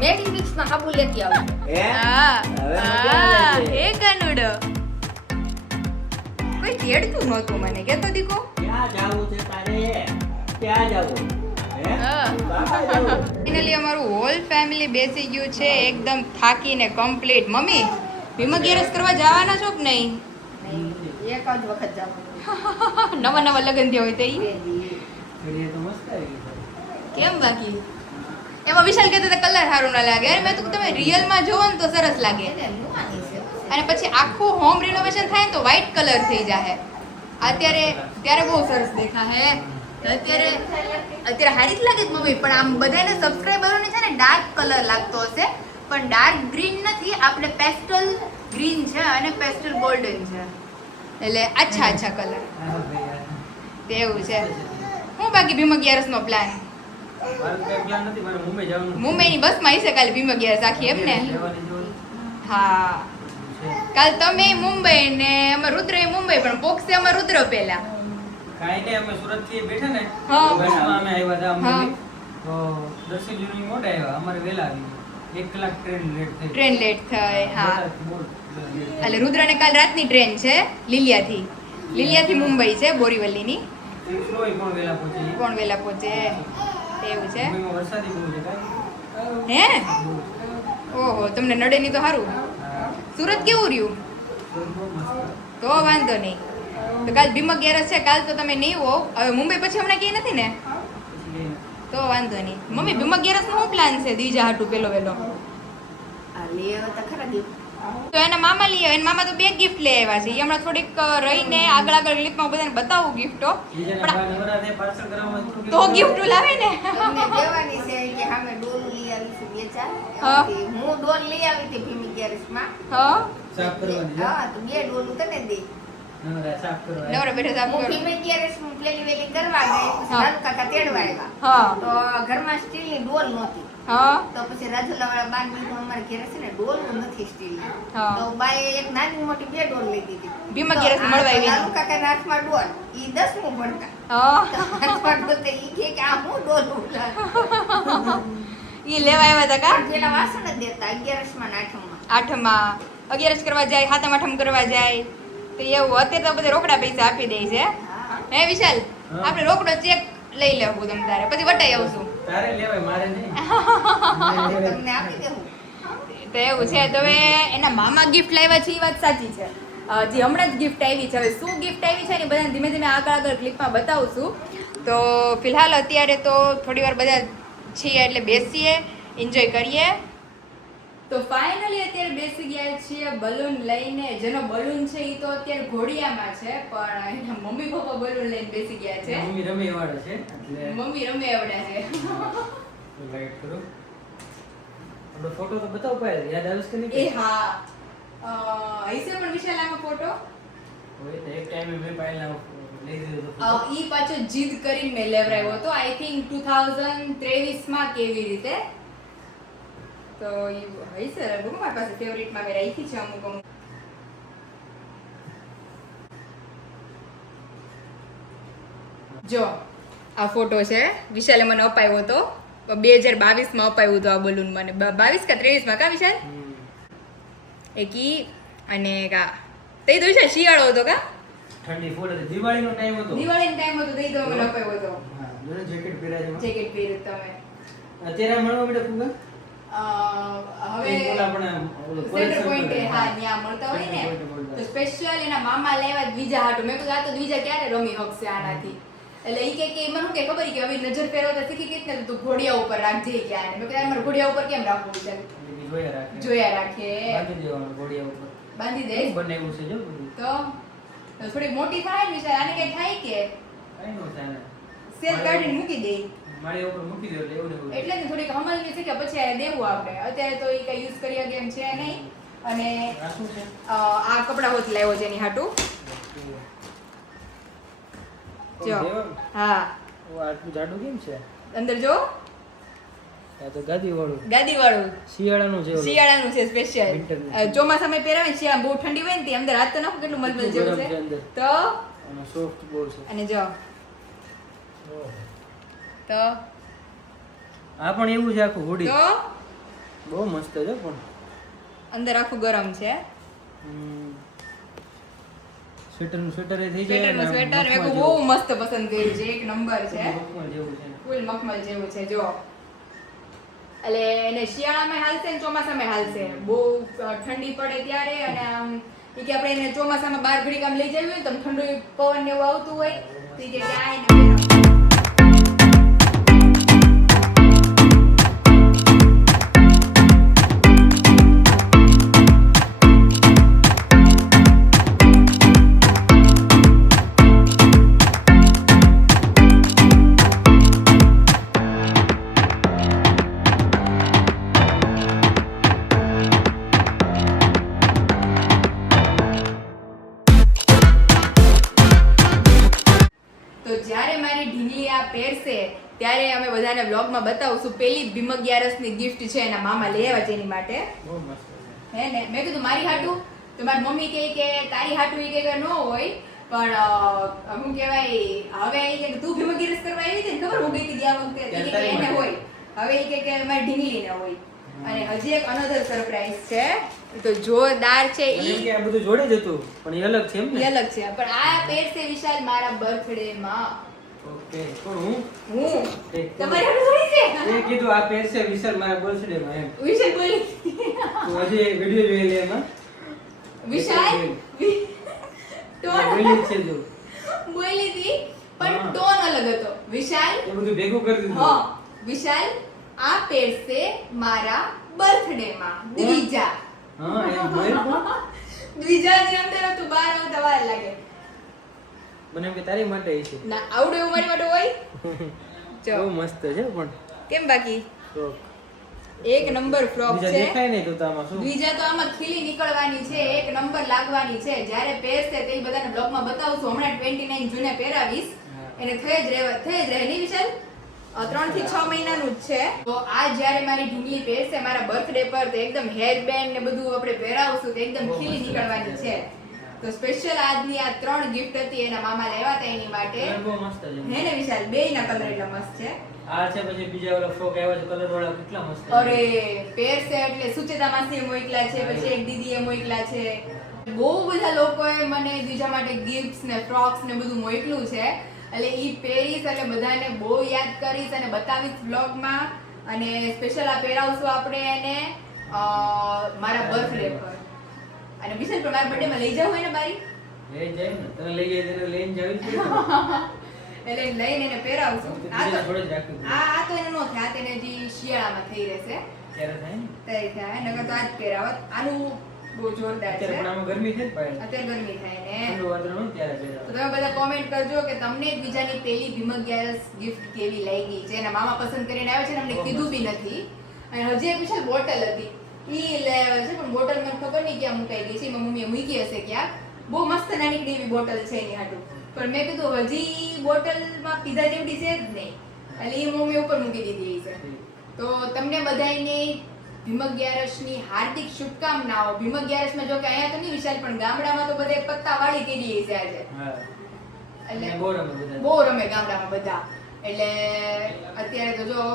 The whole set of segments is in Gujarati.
મેડી મિક્સ માં હાબુ લેતી આવજો. હે હા હવે મજા હા આવે છે. હે કનુડો કોઈ તેડતું નહોતું મને કેતો દીકો ક્યાં જાવું છે તારે? ક્યાં જાવું? હે હા. બહાર જાવું? ફાઇનલી અમારું હોલ ફેમિલી બેસી ગયું છે એકદમ થાકીને કમ્પ્લીટ. મમ્મી ભીમા ગેરસ કરવા જવાના છો કે નહીં? એક જ વખત જવાનું. નવા નવા લગ્ન થયા હોય તો ઈ ઘડીએ તો મસ્ત આવી ગઈ. કેમ બાકી એમાં વિશાલ કહેતો કલર સારું ના લાગે. અરે મેં તો તમે રિયલમાં જોવો ને તો સરસ લાગે. એને લુવાની છે. અને પછી આખું હોમ રિનોવેશન થાય ને તો વ્હાઈટ કલર થઈ જાય. અત્યારે ત્યારે બહુ સરસ દેખાય. અત્યારે હારી જ લાગે છે મમ્મી, પણ આમ બધાને સબસ્ક્રાઇબરોને છે ને ડાર્ક કલર લાગતો હશે, પણ ડાર્ક ગ્રીન નથી, આપણે પેસ્ટલ ગ્રીન છે અને પેસ્ટલ ગોલ્ડન છે, એટલે આછા કલર હા ભાઈ તેવું છે. હું બાકી ભીમ 11 નો પ્લાન મારું કઈ પ્લાન નથી, મારે મુંબઈ જવાનું છે. મુંબઈની બસમાં હશે કાલે ભીમ 11 આખી એમ ને? રહેવાની જોડે હા છે. કાલ તમે મુંબઈ ને અમે રુદ્ર મુંબઈ, પણ પોક્ષે અમે રુદ્ર પેલા. કાંઈ નહીં, અમે સુરત થી બેઠા ને હા. તો બસમાં અમે આવ્યા હતા હા. અમરેલી. તો 10 જૂની મોડા આવ્યા, અમારે વહેલા આવી 1 કલાક ટ્રેન લેટ થઈ. ટ્રેન લેટ થઈ. હા બહુ late. એટલે રુદ્રને કાલ રાતની ટ્રેન છે લીલિયાથી મુંબઈ છે, બોરીવલીની. Fix ન હોય કોણ વહેલા પહોંચે ઈ. કોણ વેલા પહોંચે એવું છે મુંબઈમાં વરસાદી બહુ છે કાંઈ? હે? બહુ. ઓહો, તમને નડે નહીં તો સારું. હા. સુરત કેવું રહ્યું? સુરત બહુ મસ્ત. તો વાંધો નહીં. તો કાલ ભીમ 11 છે, કાલ તો તમે નહીં હો. હવે મુંબઈ પછી હમણાં ક્યાંય નથી ને? પછી લઈને. તો વાંધો નહીં. મમ્મી ભીમ 11 નો શું પ્લાન છે દીજા હાટુ પેલો વેલો? આ લઈ આવ્યા તા ખરા gift. તો એના મામા લઈ આવ્યા. એના મામા તો 2 ગિફ્ટ લઈ આવ્યા છે. ઈ હમણાં થોડીક રહીને આગળ ક્લિપમાં બધાને બતાવું ગિફ્ટો. બીજાના પણ બા નવરાત્રે parcel કરવામાં થોડું તો ગિફ્ટ લાવે ને. તમને દેવાની છે કે સામે ડોલ લઈ આવી છે બે ચાર. હા. એમાંથી હું ડોલ લઈ આવી હતી ભીમી ગેરેજમાં. હા સાફ કરવાની છે. હા, તો બે ડોલું તને દે. નવરા સાફ કરવાની. નવરા બેઠા સાફ હું કરો. ભીમી ગેરેજમાં પેલી વેલી કરવા ગઈ, પછી હા. નાનુ કાકા તેડવા આવ્યા. હા તો ઘરમાં સ્ટીલની ડોલ નહોતી. હા તો પછી રાજુલાવાળા બાન કીધું અમારે ઘરે છે ને ડોલ નથી સ્ટીલની. હા. તો બાએ એક નાની મોટી બે ડોલ લઈ દીધી. ભીમા તો ગેરેજ આ મળવા આવી. નાનુ કાકાના હાથમાં ડોલ, ઈ 10મું ભણતા. હા તો હાથમાં ડોલ તો ઈ કહે કે આ હું ડોલ ઉલાળું. ઈ લેવા આવ્યા હતા કા? પણ પેલા વાસણ જ દેતા 11માં ને 8માં. આઠમાં 11 કરવા જાય, સાતમ આઠમ કરવા જાય, તો એવું. અત્યારે તો બધા રોકડા પૈસા આપી દે છે. હા. હે વિશાલ, હા. આપણે રોકડો ચેક લઈ લેવું તમ તારે, પછી વટાઈ આવશું. તારે લેવાય, મારે નહીં. તમને આપી દેવું. તો એવું છે. તો હવે એના મામા ગિફ્ટ લાવ્યા છે, એ વાત સાચી છે. જે હમણાં જ ગિફ્ટ આવી છે. હવે શું ગિફ્ટ આવી છે ને એ બધાને ધીમે ધીમે આગળ ક્લિપમાં બતાવું છું. તો ફિલહાલ અત્યારે તો થોડી વાર બધા છીએ એટલે બેસીએ, એન્જોય કરીએ. તો ફાઇનલી અત્યારે બેસી ગયા છીએ બલૂન લઈને. જેનો બલૂન છે એ તો અત્યારે ઘોડિયામાં છે, પણ એના મમ્મી પપ્પા બલૂન લઈને બેસી ગયા છે. મમ્મી રમે વાળા છે એટલે મમ્મી રમે એવડા છે. લાઈટ કરો. આપણો ફોટો તો બતાવ પાય, યાદ આવે છે કે એ નહીં? હા હૈસે પણ વિશાલ આમાં ફોટો હોય તો એક ટાઈમે મેં પાયલા લઈ દીધો તો ઈ પાછો જીદ કરીને મેં લેવરાવ્યો હતો. આઈ થિંક 2023 માં કેવી રીતે. તો ઈ હૈસે રઘુ મારી પાસે ફેવરિટ માં મેં રાખી છે અમુક. જો આ ફોટો છે, વિશાલે મને અપાવ્યો હતો 2022 માં અપાવ્યું હતું આ બલૂન મને. 22 કે 23 માં કા વિશાલ? એક ઈ અને કા તે તો વિશાલ શિયાળો હતો કા? ઠંડી ફૂલ હતી, દિવાળીનો ટાઈમ હતો. દિવાળીનો ટાઈમ હતો, તે તો મને અપાવ્યો હતો. હા, મને જેકેટ પહેરાજો. જેકેટ પહેર્યું તમે. અત્યારે મળવા મળે ફુગા? હવે ઓલા પણ ઓલો સેન્ટર collection પોઈન્ટ કરે. હા ત્યાં મળતા હોય ને, Center point મળતા. તો સ્પેશિયલ એના મામા લાવ્યા દ્વિજા હાટુ. મેં કીધું આ તો દ્વિજા ક્યારે રમી હકશે આનાથી. એટલે ઈ કે મને શું કે ખબર કે હવે નજર ફેરવતા શીખી ગઈ ને, તો ઘોડિયા ઉપર રાખજે કે આને. મેં કીધું મારે ઘોડિયા ઉપર કેમ રાખવું છે? એટલે જોયા રાખે. જોયા રાખે. બાંધી દેવાનું ઘોડિયા ઉપર. બાંધી દે બનાવ્યું છે જો બધું. તો થોડી મોટી થાય ને વિચાર, આને કઈ થાય કે કાંઈ નો થાય ને. સેલ કાઢીને મૂકી દે. માળી ઉપર મૂકી દો એટલે એવું ને એવું. એટલે ને થોડીક હમલની છે કે પછી આ દેવું આપણે. અત્યારે તો એ કઈ યુઝ કર્યા ગેમ છે નહીં. અને આ શું છે? આ કપડા હોત લાવ્યો છે એની હાટુ. જો હા આટલું જાડું કેમ છે? અંદર જો આ તો ગાદી વાળું ગાદી વાળું શિયાળાનું છે ઓલું. શિયાળાનું છે સ્પેશિયલ. Winter. ચોમાસામાં પહેરાવે ને, શિયાળા બહુ ઠંડી હોય ને તે અંદર હાથ તો નાખો કેટલું મલમલ કેટલું જેવું ગરમ છે છે. અંદર. તો અને સોફ્ટ બહુ છે. અને જો ઓહ. તો આ પણ એવું છે આખું હુડી. તો બહુ મસ્ત છે પણ. અંદર આખું ગરમ છે. સ્વેટર નું સ્વેટર એ થઈ જાય. સ્વેટર નું સ્વેટર મેં બહુ મસ્ત પસંદ કર્યું છે. એક નંબર છે. મખમલ જેવું છે. ફૂલ મખમલ જેવું છે જો. એટલે એને શિયાળામાં હાલશે ને ચોમાસામાં હાલશે. બહુ ઠંડી પડે ત્યારે અને આમ ઈ કે આપણે એને ચોમાસામાં બહાર ઘડી કામ લઈ જવું હોય તો ઠંડુ પવન ને એવું આવતું હોય તો ઈ કે ક્યાંય ને પહેરશે ત્યારે અમે બધાને વ્લોગમાં બતાવશું. પેલી ભીમ 11ની ગિફ્ટ છે એના મામા લઈ આવ્યા છે એની માટે. બહુ મસ્ત છે. હે ને મેં કીધું મારી હાટું તો મારી મમ્મી કહે કે તારી હાટું ઈ કે ન હોય પણ શું કહેવાય હવે ઈ કે તું ભીમ 11 કરવા આવી હતી ને ખબર હું ગઈ હતી ગયા વખતે કે એને હોય હવે ઈ કે મારી ઢીંગલીને હોય. અને હજી એક અનધર સરપ્રાઈઝ છે તો જોરદાર છે. ઈ કે આ બધું જોડે જ હતું પણ એ અલગ છે એમ ને? એ અલગ છે પણ આ પહેરશે વિશાલ મારા બર્થડે માં. ઓકે પણ હું તમારી હાટું થોડી છે. એ કીધું આ પહેરશે વિશાલ મારા બર્થડે માં એમ. વિશાલ બોલી તો હજી એક વિડિયો જોઈ લે એમાં. વિશાલ ટોન બોલી છે જો બોલી હતી પણ ટોન અલગ હતો. વિશાલ એ બધું ભેગું કરી દીધું. હા વિશાલ આ પહેરશે મારા બર્થડે માં દ્વિજા. હા એમ બોલ. દ્વિજા ની અંદર હતું બહાર આવતા વાર લાગે. મને એમ કે તારી માટે છે. ના આવડે એવું મારી માટે હોય. જો બહુ મસ્ત છે પણ. કેમ બાકી ફ્રોક એક નંબર ફ્રોક બીજા છે. દેખાય નહીં તો આમાં શું? દ્વિજા તો આમાં ખીલી નીકળવાની છે. એક નંબર લાગવાની છે. જ્યારે પહેરશે તે બધાને બ્લોગમાં બતાવશું. હમણાં 29 જૂને પહેરાવીશ. એને થઈ જ રહે નહીં વિશાલ 3 થી 6 મહિનાનું જ છે. તો આ જ્યારે મારી ઢીંગલી પહેરશે મારા બર્થડે પર તો એકદમ હેર બેન્ડ ને બધું આપણે પહેરાવશું તો એકદમ ખીલી નીકળવાની છે. તો સ્પેશિયલ આજની આ 3 ગિફ્ટ હતી એના મામા લાવ્યા હતા એની માટે. બહુ મસ્ત છે. હે ને વિશાલ બેયના કલર એટલા મસ્ત છે. આ છે પછી બીજા ઓલા ફ્રોક આવ્યા છે કલર વાળા કેટલા મસ્ત છે. અરે પહેરશે એટલે સુચેતા માસીએ મોકલા છે પછી એક દીદીએ મોકલા છે. બહુ બધા લોકોએ મને બીજા માટે ગિફ્ટ્સ ને ફ્રોક્સ ને બધું મોકલું છે. એટલે ઈ પહેરીશ એટલે બધાને બહુ યાદ કરીશ અને બતાવીશ વ્લોગમાં. અને સ્પેશિયલ આ પહેરાવશું આપણે એને મારા બર્થડે પર. અને વિશાલ પણ મારા બર્થડે માં લઈ જવું હોય ને બારી લઈ જાય ને તને લઈ જાય તને લઈને જાવી જ પડે. એટલે લઈને એને પહેરાવશું. આ તો જોડે જ રાખી દઉં. આ તો એને નો થાય તેને હજી શિયાળામાં થઈ રહેશે ત્યારે થાય ને. તઈ થાય નકર તો આજ પહેરાવત. આનું બહુ જોરદાર છે. અત્યારે પણ આમાં ગરમી છે ને ભાઈ. અત્યારે ગરમી થાય ને ઠંડુ વાતાવરણ હોય ત્યારે તો પહેરાવે. તમે બધા કોમેન્ટ કરજો કે તમને બીજાની પેલી ભીમ 11 ગિફ્ટ કેવી લાગી છે. એના મામા પસંદ કરીને આવ્યા છે ને અમને કીધું બી નથી. અને હજી એક વિશાલ બોટલ હતી ઈ લેવા છે પણ બોટલ મને ખબર નહીં ક્યાં મુકાઈ ગઈ છે. એમાં મમ્મીએ મૂકી હશે ક્યાં. બહુ મસ્ત નાની એવી બોટલ છે એની હાટું. પણ મેં કીધું હજી બોટલમાં પીધા જેવડી છે જ નહીં એટલે એ મમ્મી ઉપર મૂકી દીધી છે. તો તમને બધાને ભીમ 11ની હાર્દિક શુભકામનાઓ. ભીમ 11માં જો કે અહીંયા તો નહીં વિશાલ પણ ગામડામાં તો બધે પત્તાવાળી કરી છે આજે. હા એટલે બહુ રમે બધા. બહુ રમે ગામડામાં બધા. એટલે અત્યારે તો જો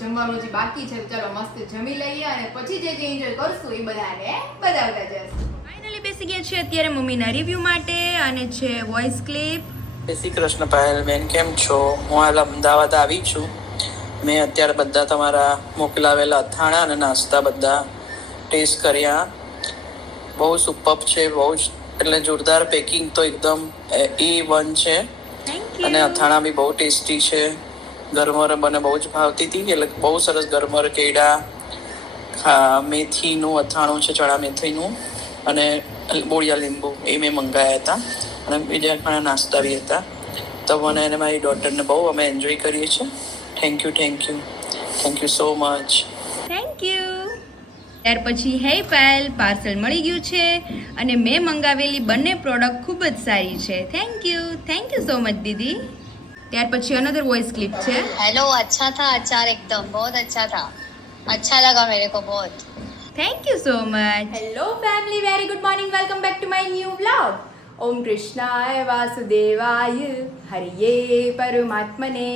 જમવાનું જે બાકી છે તો ચાલો મસ્ત જમી લઈએ અને પછી જે એન્જોય કરશું એ બધાને બતાવતા જઈશું. ફાઇનલી બેસી ગયા છે અત્યારે મમ્મીના રિવ્યુ માટે અને છે વોઇસ ક્લિપ. જય શ્રી કૃષ્ણ પાયલબેન, કેમ છો? હું હાલ અમદાવાદ આવી છું. મેં અત્યારે બધા તમારા મોકલાવેલા અથાણા અને નાસ્તા બધા ટેસ્ટ કર્યા. બહુ સુપર્બ છે. બહુ જ એટલે જોરદાર પેકિંગ તો એકદમ E1 છે. અને અથાણા બી બહુ ટેસ્ટી છે. ગરમર મને બહુ જ ભાવતી હતી એટલે બહુ સરસ ગરમર કેળા મેથીનું અથાણું છે ચણા મેથીનું અને બોળિયા લીંબુ એ મેં મંગાવ્યા હતા અને બીજા ઘણા નાસ્તા બી હતા. તો મને અને મારી ડોટરને બહુ અમે એન્જોય કરીએ છીએ. Thank you so much. Thank you. ત્યાર પછી હે પાયલ પાર્સલ મળી ગયું છે અને મેં મંગાવેલી બંને પ્રોડક્ટ ખૂબ જ સારી છે. થેન્ક યુ સો મચ દીદી. ત્યાર પછી અનધર વોઇસ ક્લિપ છે. हेलो, अच्छा था अचार एकदम बहुत अच्छा था, अच्छा लगा मेरे को बहुत. Thank you so much. Hello family, very good morning. Welcome back to my new blog. ઓમ કૃષ્ણાય વાસુદેવાય હરિયે પરમાત્મને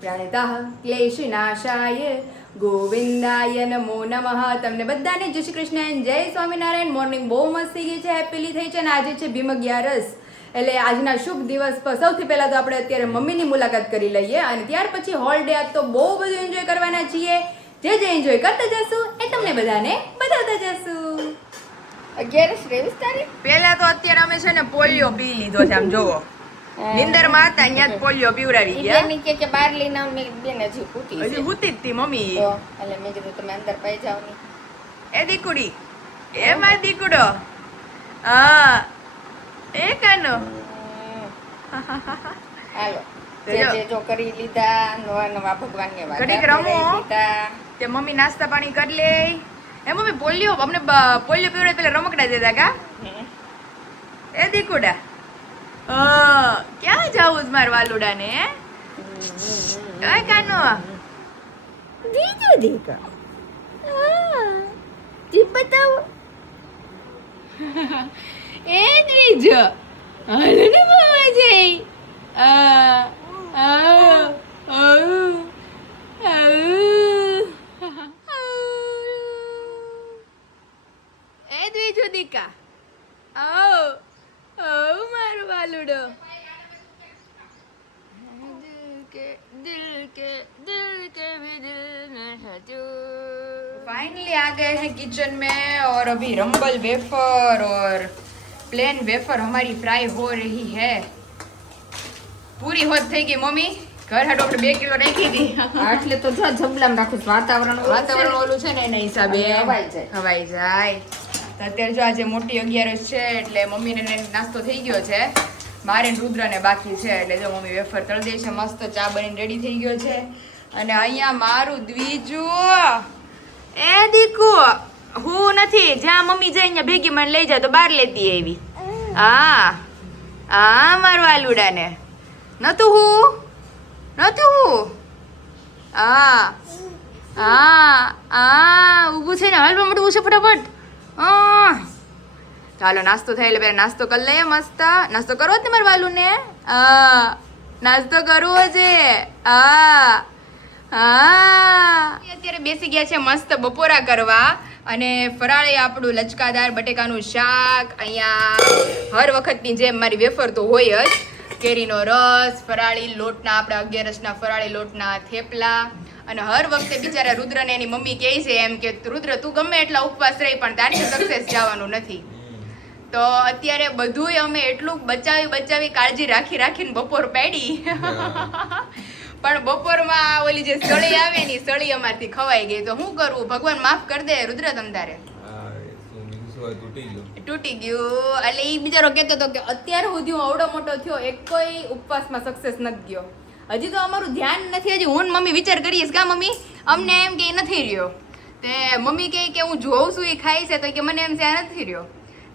પ્રાણિતાઃ ક્લેશનાશાય ગોવિંદાય નમો નમઃ. તમને બધાને જય શ્રી કૃષ્ણ and જય સ્વામિનારાયણ. મોર્નિંગ બહુ મસ્ત થઈ ગઈ છે, હેપીલી થઈ છે, અને આજે છે ભીમ 11. એટલે આજના શુભ દિવસ પર સૌથી પહેલા તો આપણે અત્યારે મમ્મીની મુલાકાત કરી લઈએ, અને ત્યાર પછી હોલિડે આજ તો બહુ બધું એન્જોય કરવાના છીએ. જે એન્જોય કરતા જશું એ તમને બધાને બતાવતા જશું. 11-23 તારીખ પહેલા તો અત્યારે અમે છે ને પોલિયો પી લીધો છે. આમ જોવો, નિંદરમાં હતા અહીંયા જ પોલિયો પીવડાવી ગયા. બેન કે બહાર લઈને આવ. મેં બેન હજી ફૂટી હજી હુતી જ તી મમ્મી. તો એટલે મેં કીધું તમે અંદર પાઈ જાવ ની. એ દીકુડી, એ માર દીકુડો. હા, એ કાનો. હાલો જે જો કરી લીધા નવા નવા ભગવાનને વાગા ઘડીક રમો. કરી લીધા. તે મમ્મી નાસ્તા પાણી કરી લે. એ મમ્મી પોલિયો અમને પોલિયો પીવડાવે પેલા રમકડા દેતા કા? એ દીકુડા, ક્યાં જાવું છે માર વાલુડાને? કઈ કાનો બીજું દીકા જી બતાવો. એ ત્રીજો હાલો ને મામા જઈ. એ દ્વિજો દીકા, મારું વાલુડો. फाइनली आ गए हैं किचन में और अभी रंबल वेफर और प्लेन वेफर हमारी फ्राई हो रही है. पूरी होत થઈ ગઈ મમ્મી. ઘર હાટો આપણે 2 કિલો રાખી હતી. આટલે તો જો જબલામ રાખું છું. વાતાવરણ ઓલું છે ને એના હિસાબે હવાઈ જાય. તો અત્યારે જો આજે મોટી 11 છે એટલે મમ્મીને નાસ્તો થઈ ગયો છે. મારે ને રુદ્રને બાકી છે એટલે જો મમ્મી વેફર તળી દે છે. મસ્ત ચા બનીને રેડી થઈ ગયો છે. અને અહીંયા મારું દ્વિજું, એ દીકુ હું નથી, જ્યાં મમ્મી જાય અહીંયા ભેગી મને લઈ જાય તો બહાર લેતી એવી. હા મારું આલુડાને નતું હું ઊભું છે ને હાલવા મળવું છે ફટાફટ. ચાલો નાસ્તો થાય એટલે પહેલા નાસ્તો કરી લઈએ. મસ્ત નાસ્તો કરવો જ ને મારા વાલું ને? નાસ્તો કરવો છે. અત્યારે બેસી ગયા છે મસ્ત બપોરા કરવા. અને ફરાળી આપણું લચકાદાર બટેકાનું શાક. અહીંયા હર વખતની જેમ મારી વેફર તો હોય જ. કેરીનો રસ, ફરાળી લોટના આપણા 11ના ફરાળી લોટના થેપલા. અને હર વખતે બિચારા રુદ્રને એની મમ્મી કહે છે એમ કે રુદ્ર તું ગમે એટલા ઉપવાસ રહી પણ તારી સક્સેસ જવાનું નથી. તો અત્યારે બધુંય અમે એટલું બચાવી કાળજી રાખીને બપોર પાડી. પણ બપોરમાં ઓલી જે સળી આવે ને સળી અમારથી ખવાઈ ગઈ. તો શું કરવું? ભગવાન માફ કરી દે રુદ્ર તમ તારે. તૂટી ગયું. એટલે એ બિચારો કહેતો હતો કે અત્યાર સુધી હું આવડો મોટો થયો એક કોઈ ઉપવાસમાં સક્સેસ નથી ગયો. હજી તો અમારું ધ્યાન નથી. હજી હું મમ્મી વિચાર કરીશ કા મમ્મી અમને એમ કે નથી રહ્યો. તે મમ્મી કહે કે હું જોઉં છું એ ખાય છે તો કે મને એમ છે આ નથી રહ્યો.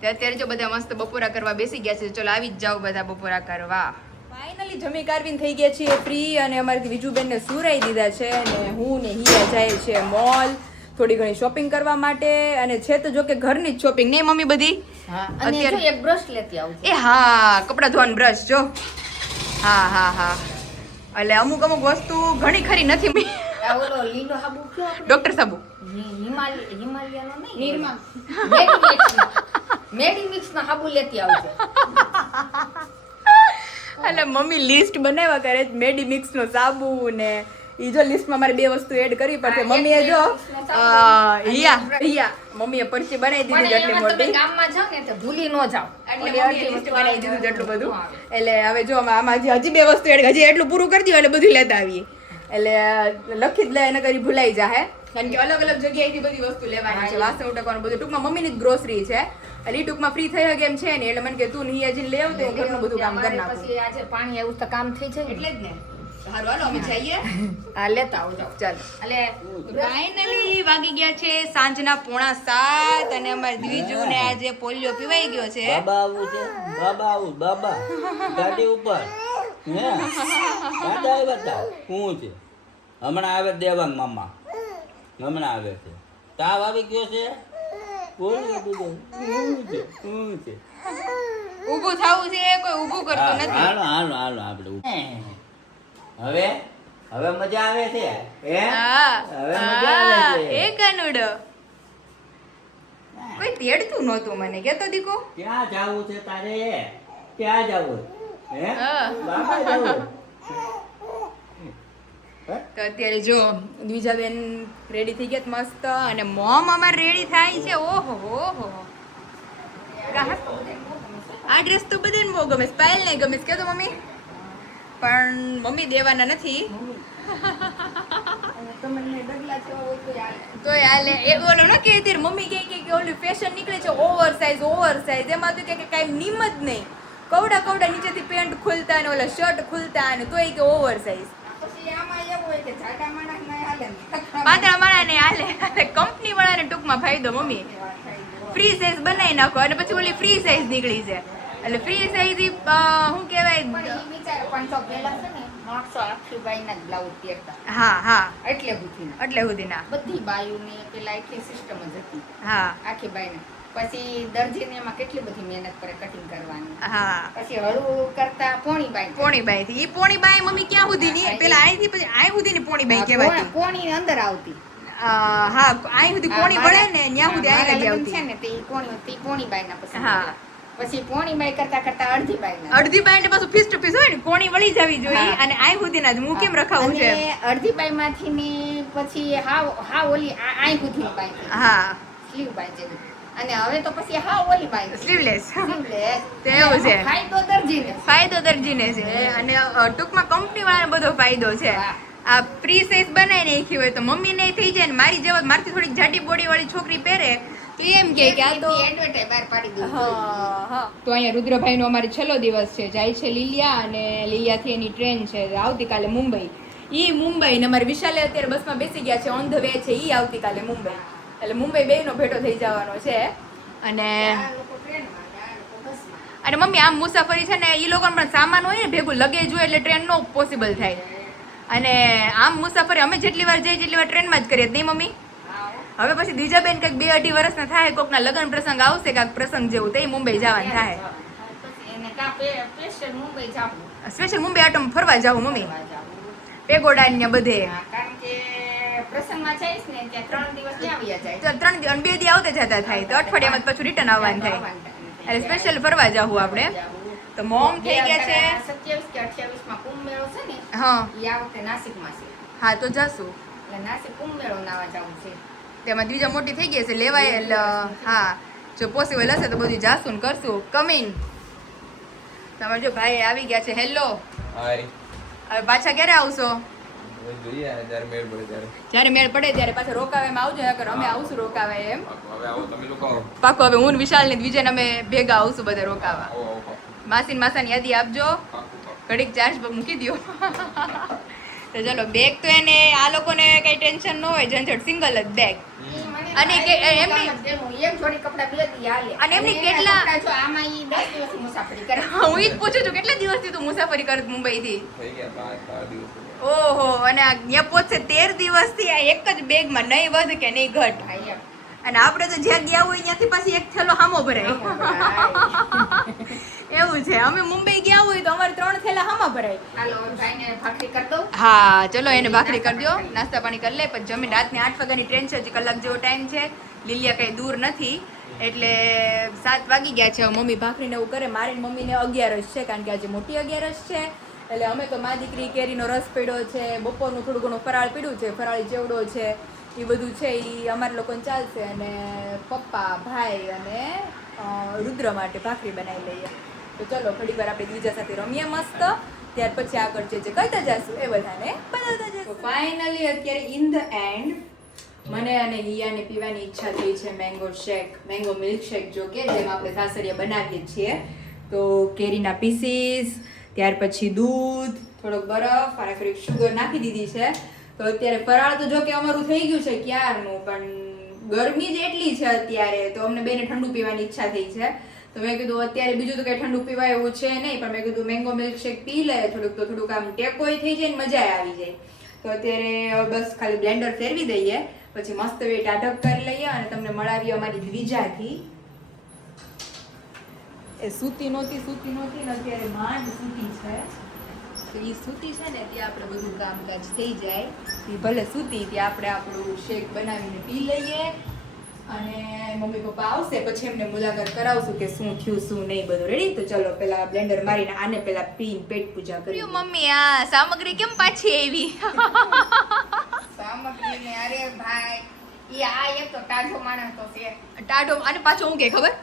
તે અત્યારે જો બધા મસ્ત બપોરા કરવા બેસી ગયા છે. ચલો આવી જ જાઓ બધા બપોરા કરવા. ફાઇનલી જમી કારવીને થઈ ગયા છીએ ફ્રી. અને અમારી બીજુબેનને સુરાઈ દીધા છે. અને હું ને હિયા જાય છે મોલ થોડી ઘણી શોપિંગ કરવા માટે. અને છે તો જો કે ઘરની જ શોપિંગ નહીં મમ્મી બધી. અત્યારે એક બ્રશ લેતી આવું. એ હા કપડાં ધોવાનું બ્રશ જો. હા એટલે અમુક વસ્તુ ઘણી ખરી નથી. ઓલો લીલો સાબુ કયો આપણે? ડોક્ટર સાબુ હિમાલયાનો નહીં, મેડીમિક્સ નો સાબુ લેતી આવજો. એટલે મમ્મી લિસ્ટ બનાવ્યા કરે મેડીમિક્સ નો સાબુ ને ઈ જો લિસ્ટમાં મારે 2 વસ્તુ એડ કરવી પડશે. મમ્મીએ જો મમ્મીએ પરચી બનાવી દીધી એટલી મોટી. ગામમાં જાવ ને તો ભૂલી ન જાવ એટલે મમ્મીએ લિસ્ટ બનાવી દીધું એટલું બધું. એટલે હવે જો આમાં હજી 2 વસ્તુ એડ હજી એટલું પૂરું કરી દો એટલે બધું લેતા આવીએ. એટલે લખી જ લે એને કરી ભૂલાઈ જાય. કારણ કે અલગ જગ્યાએથી બધી વસ્તુ લેવાની છે. વાસણ ઉટકવાનું બધું ટૂંકમાં મમ્મીની જ ગ્રોસરી છે. એટલે એ ટૂંકમાં ફ્રી થઈ ગઈ એમ છે ને એટલે મને કે તું નહીં હજી લેવ તો ઘરનું બધું કામ કરી નાખું. પછી આજે પાણી આવ્યું તો કામ થઈ જાય એટલે જ ને. હારું હાલો અમે જઈએ. હા લેતા આવજો. ચાલો. એટલે ફાઇનલી વાગી ગયા છે સાંજના 6:45 અને અમાર દ્વિજુને આજે પોલિયો પીવાઈ ગયો છે. બાબા ગાડી ઉપર હે દાદા આવ્યા હું છે હમણાં આવે દેવાંગ મામા હમણાં આવે છે. તાવ આવી ગયો છે. ઊભું થવું છે કોઈ ઊભું કરતું નથી. હાલો આપણે હવે હવે મજા આવે છે હે હા હવે મજા આવે હા, છે એ કાનુડો કોઈ તેડતું નહોતું મને કેતો દીકો. ક્યાં જાવું છે તારે ક્યાં જાવું હે હા. બાપા જાવું તો અત્યારે જો દ્વિજાબેન રેડી થઈ ગયા મસ્ત અને મોમ અમાર રેડી થાય છે. ઓહો હો આ ડ્રેસ તો બધાને બહુ ગમે, સ્ટાઇલ ને ગમે કે તો મમ્મી, પણ મમ્મી દેવાના નથી. અને તમને ડગલા જેવા હોય તો યાર તો યાલે એ બોલો ને કે તેર મમ્મી કે ઓલી ફેશન નીકળે છે ઓવર સાઈઝ એમાં તો કે કાઈ નિમ જ નહીં, કવડા નીચેથી પેન્ટ ખુલતા ને ઓલા શર્ટ ખુલતા ને તોય કે ઓવર સાઈઝ. પછી આમાં એવું હોય કે જાડા માણસ ના હાલે ને પાતળા વાળાને હાલે, કંપની વાળાને ટૂંકમાં ફાયદો મમ્મી, ફ્રી સાઈઝ બનાવી નાખો અને પછી ઓલી ફ્રી સાઈઝ નીકળી છે એટલે ફ્રી સાઈઝ શું કહેવાય. પણ ઈ બિચારા 500 પહેલા છે ને 900 આખી બાઈના જ બ્લાઉઝ પહેરતા હા એટલે બુથીના એટલે સુધીના બધી બાયુને પેલા એટલી સિસ્ટમ જ હતી હા આખી બાઈને. પછી દરજીને એમાં કેટલી બધી મહેનત કરે કટિંગ કરવાની. હા પછી હળવું કરતા પોણી બાઈ પોણીબાઈ થી. ઈ પોણીબાઈ મમ્મી ક્યાં સુધીની પેલા અહીંથી પછી અહીં સુધીની પોણીબાઈ કહેવાતી. પોણી અંદર આવતી. હા અહીં સુધી પોણી વળે ને ત્યાં સુધી મારા અહીં લગ્ન આવતી. છે ને તે પોણી બાઈના પછી હા. પછી પોણી બાઈ કરતા અડધી બાઈના. અડધી બાઈ પાછું ફીસ ટુ ફીસ હોય ને પોણી વળી જવી જોઈએ હા. અને અહીં સુધીના જ હું કેમ રખાવું છે. અને અડધી બાઈમાંથી ને પછી હા ઓલી આઈ સુધીની બાઈ થઈ. હા સ્લીવ બાઈ જેવી. અને હવે તો પછી હા ઓલી બાઈ થઈ. સ્લીવલેસ. Sleeveless. તો એવું છે. ફાયદો દરજીને. ફાયદો દરજીને છે અને ટૂંકમાં કંપની વાળાને બધો ફાયદો છે. હા. આ ફ્રી સાઈઝ બનાવી નાખી હોય તો મમ્મીને થઈ જાય ને મારી જેવા મારથી થોડીક જાડી બોડી વાળી છોકરી પહેરે તો એમ કે આ તો એડવર્ટાઈઝ બહાર પાડી દીધી. તો અહીંયા રુદ્રભાઈનો અમારે છેલ્લો દિવસ છે, જાય છે લીલિયા અને લીલિયાથી એની ટ્રેન છે આવતીકાલે મુંબઈ. મુંબઈ ને અમારે વિશાલે અત્યારે બસમાં બેસી ગયા છે, ઓન ધ વે છે આવતીકાલે મુંબઈ, એટલે મુંબઈ બેયનો ભેટો થઈ જવાનો છે. અને આ લોકો ટ્રેનમાં ને આ લોકો બસમાં. અને મમ્મી આમ મુસાફરી છે ને એ લોકોને પણ સામાન હોય ને ભેગું લગેજ હોય એટલે ટ્રેન નો પોસિબલ થાય. અને આમ મુસાફરી અમે જેટલી વાર જઈએ એટલી વાર ટ્રેનમાં જ કરીએ નહીં મમ્મી. હવે પછી દ્વિજાબેન કંઈક 2-2.5 વર્ષના થાય, કોકના લગ્ન પ્રસંગ આવશે કાંઈક પ્રસંગ જેવું તો મુંબઈ જવાનું થાય. પછી એને કાં સ્પેશિયલ મુંબઈ જાવું. સ્પેશિયલ મુંબઈ આટો ફરવા જાવું મમ્મી, જાવું. પેગોડા ને બધે. હા, કારણ કે પ્રસંગમાં જઈશ ને ત્યાં 3 દિવસ ત્યાં આવ્યા જાય. તો 3 દિવસ 2 દી આવતા જતા થાય તો અઠવાડિયામાં પાછું રિટર્ન આવવાનું થાય, એટલે સ્પેશિયલ ફરવા જાવું આપણે. તો મોમ થઈ ગયા છે 27 કે 28 માં કુંભ મેળો છે ને હા એ આ વખતે નાસિકમાં છે. હા તો જશું. એટલે નાસિક કુંભ મેળો નાવા જવું છે. તેમાં દ્વિજા મોટી થઈ ગઈ છે લેવાય એટલે હા જો પોસિબલ હશે તો બધું જાશું ને કરશું. કમિંગ તમારે જો ભાઈ આવી ગયા છે. હેલો, હાય હવે પાછા ક્યારે આવશો? હવે જોઈએ જ્યારે મેળ પડે ત્યારે જ્યારે મેળ પડે ત્યારે પાછા રોકાવામાં આવજો, નકર અમે આવશું રોકાવા એમ. હવે આવો તમે લોકો આવો પાકું હવે હું ને વિશાલ ને દ્વિજન અમે ભેગા આવશું બધા રોકાવા. આવો આવો માસી ને માસાની યાદી આપજો, ઘડીક ચાર્જ પર મૂકી દો. તો ચલો બેગ તો એને આ લોકોને કઈ ટેન્શન ન હોય, ઝંઝટ સિંગલ જ બેગ. ઈ મને અને કે એમની એક જોડી કપડા 2 દી હાલે. અને એમની એના કેટલા- કપડાં જો આમાં ઈ 10 દિવસ મુસાફરી કરે. હું ઈ જ પૂછું છું કેટલા દિવસથી તું મુસાફરી કરત મુંબઈ થી? થઈ ગયા 5 દિવસ થઈ ગયા. ઓહો, અને આ ત્યાં પહોંચશે 13 દિવસથી આ એક જ બેગમાં નહીં વધે કે નહીં ઘટ. ભાઈ એમ. અને આપણે તો જ્યાં ગયા હોય ત્યાંથી પાછી એક થેલો હામો ભરાય. એવું છે, અમે મુંબઈ ગયા હોય તો અમારે 3 થેલા હામા ભરાય. હાલો હવે ભાઈને ભાખરી કરી દઉં. હા ચલો એને ભાખરી કરી દો, નાસ્તા પાણી કરી લે, પછી જમીન રાતની 8 વાગ્યાની ટ્રેન છે, હજી કલાક જેવો ટાઈમ છે. લીલિયા કઈ દૂર નથી એટલે 7 વાગી ગયા છે. મમ્મી ભાખરીને એવું કરે, મારી મમ્મીને 11 છે કારણ કે આજે મોટી 11 છે. એટલે અમે તો મા દીકરી કેરીનો રસ પીડ્યો છે, બપોરનું થોડું ઘણું ફરાળ પીડ્યું છે, ફરાળી ચેવડો છે, એ બધું છે એ અમારા લોકોને ચાલશે. અને પપ્પા ભાઈ અને રુદ્ર માટે ભાખરી બનાવી લઈએ. તો ચલો ઘડી વાર આપણે બીજા સાથે રમીએ મસ્ત, ત્યાર પછી આગળ જે કરતા જશું એ બધાને બતાવતા જશું. ફાઇનલી અત્યારે ઇન ધ એન્ડ મને અને હિયાને પીવાની ઈચ્છા થઈ છે મેંગો શેક, મેંગો મિલ્ક શેક, જો કે જેમાં આપણે સાસરિયા બનાવીએ છીએ. તો કેરીના પીસીસ, ત્યાર પછી દૂધ, થોડોક બરફ અને થોડીક શુગર નાખી દીધી છે. તો અત્યારે ફરાળ તો જો કે અમારું થઈ ગયું છે ક્યારનું, પણ ગરમી જ એટલી છે અત્યારે તો અમને બેને ઠંડુ પીવાની ઈચ્છા થઈ છે. તો મેં કીધું અત્યારે બીજું તો કઈ ઠંડુ પીવાય એવું છે નહીં, પણ મેં કીધું મેંગો મિલ્ક શેક પી લે, થોડુંક આમ ટેકોય થઈ જાય ને મજા આવી જાય. તો અત્યારે બસ ખાલી બ્લેન્ડર ફેરવી દઈએ, પછી મસ્ત વેટ આઢક કરી લઈએ અને તમને મળાવીએ અમારી દ્વિજાથી. એ સૂતી નહોતી ને અત્યારે માંડ સૂતી છે. તો એ સૂતી છે ને ત્યાં આપણે બધું કામકાજ થઈ જાય. એ ભલે સૂતી ત્યાં આપણે આપણું શેક બનાવીને પી લઈએ અને મમ્મી પપ્પા આવશે પછી એમને મુલાકાત કરાવશું કે શું થયું શું નહીં બધું. રેડી? તો ચલો પેલા બ્લેન્ડર મારીને આને પેલા પીને પેટ પૂજા કરીએ. મમ્મી આ સામગ્રી કેમ પાછી આવી? સામગ્રીને અરે ભાઈ ઈ આ એક તો ટાઢો માણસ તો છે. ટાઢો અને પાછો હું કે ખબર,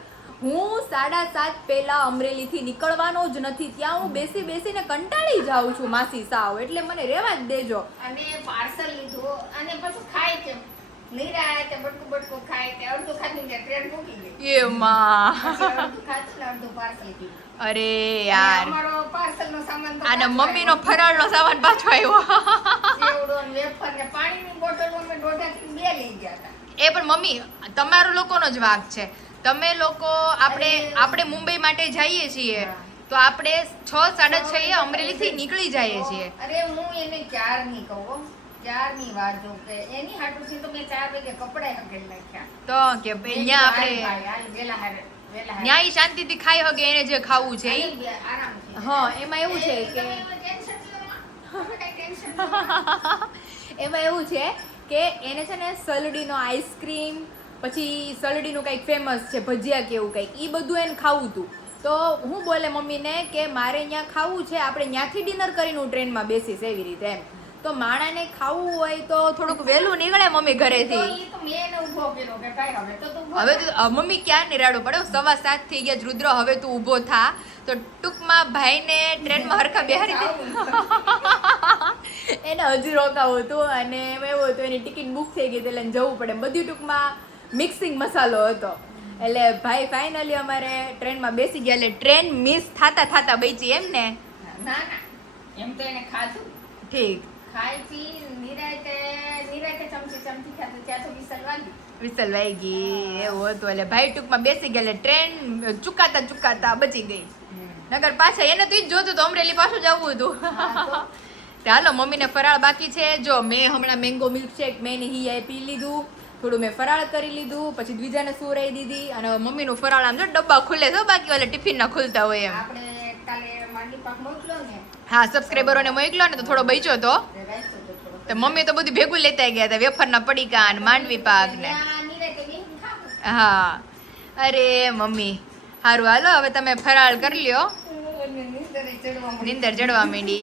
હું 7:30 પહેલા અમરેલીથી નીકળવાનો જ નથી. ત્યાં હું બેસી બેસીને કંટાળી જાઉં છું માસી સાવ, એટલે મને રહેવા જ દેજો. અને પાર્સલ લીધું અને પછી ખાય કેમ નિરાય તે બટકું ખાય તે અડધું ખાધું ને ટ્રેન મૂકી ગઈ. એમાં પછી અડધું ખાધું ને અડધું પાર્સલ કીધું. અરે યાર, અમારો પાર્સલનો સામાન તો આના પાછો મમ્મીનો ફરાળનો સામાન પાછો આવ્યો. સેવડો ને વેફર ને પાણીની બોટલ અમે દોઢાથી 2 લઈ ગયા હતા. એ પણ મમ્મી તમારો લોકોનો જ વાંક છે. તમે લોકો આપણે મુંબઈ માટે જઈએ છીએ તો આપણે 6-6:30 અમરેલીથી નીકળી જઈએ છીએ. અરે હું એને ક્યારની કહું હો, ક્યારની વાત જો કે એની હાટુથી તો મેં 4 વાગે કપડાં હકેલ નાખ્યા. તો કે અહીંયા આપણે વેલા ન્યાય શાંતિથી ખાઈ હગે એને જે ખાવું છે ઈ. આરામથી. હા, એમાં એવું છે કે એમાં એવું છે કે એને છે ને સલડીનો આઈસ્ક્રીમ પછી સલડીનું કંઈક ફેમસ છે ભજીયા કે એવું કંઈક, એ બધું એને ખાવું હતું. તો હું બોલે મમ્મીને કે મારે અહીંયા ખાવું છે, આપણે ત્યાંથી ડિનર કરીને હું ટ્રેનમાં બેસીશ એવી રીતે એમ. તો માણાને ખાવું હોય તો થોડુંક વહેલું નીકળે મમ્મી ઘરેથી. હવે તો મમ્મી ક્યાં નિરાડું પડે, 7:15 થઈ ગયા રુદ્ર, હવે તું ઊભો થા. તો ટૂંકમાં ભાઈને ટ્રેનમાં હરખા બેહારી દે. એને હજુ રોકાવું હતું અને એવું હતું એની ટિકિટ બુક થઈ ગઈ એટલે જવું પડે. બધી ટૂંકમાં મિક્સિંગ મસાલો હતો એટલે ભાઈ ફાઇનલી અમારે ટ્રેનમાં બેસી ગયા. એટલે ટ્રેન મિસ થાતા બચી એમ ને? ના એમ તો એને ખાધું ઠીક, ખાઈ પી નિરાયતે ચમચી ખાધું ત્યાં તો વિસલ વાગી એવું હતું. એટલે ભાઈ ટૂંકમાં બેસી ગયા એટલે ટ્રેન ચુકાતા બચી ગઈ. નગર પાછા એને તો જ જોતું તો અમરેલી પાછું જવું હતું. ચાલો મમ્મીને ફરાળ બાકી છે. જો મેં હમણાં મેંગો મિલ્કશેક મેં હી પી લીધું, થોડું મેં ફરાળ કરી લીધું, પછી દ્વિજાને સુરાઈ દીધી અને મમ્મીનું ફરાળ આમ જો ડબ્બા ખુલે છે બાકી ઓલા ટિફિનના ખુલતા હોય એમ. આપણે કાલે માંડી પાક મોકલો ને હા, સબસ્ક્રાઈબરોને મોકલો ને તો થોડો બચ્યો તો મમ્મી તો બધું ભેગું લેતા ગયા હતા, વેફરના પડીકા ને માંડવી પાક ને. હા, અરે મમ્મી સારું હાલો હવે તમે ફરાળ કરી લ્યો, નીંદર ચડવા માંડી.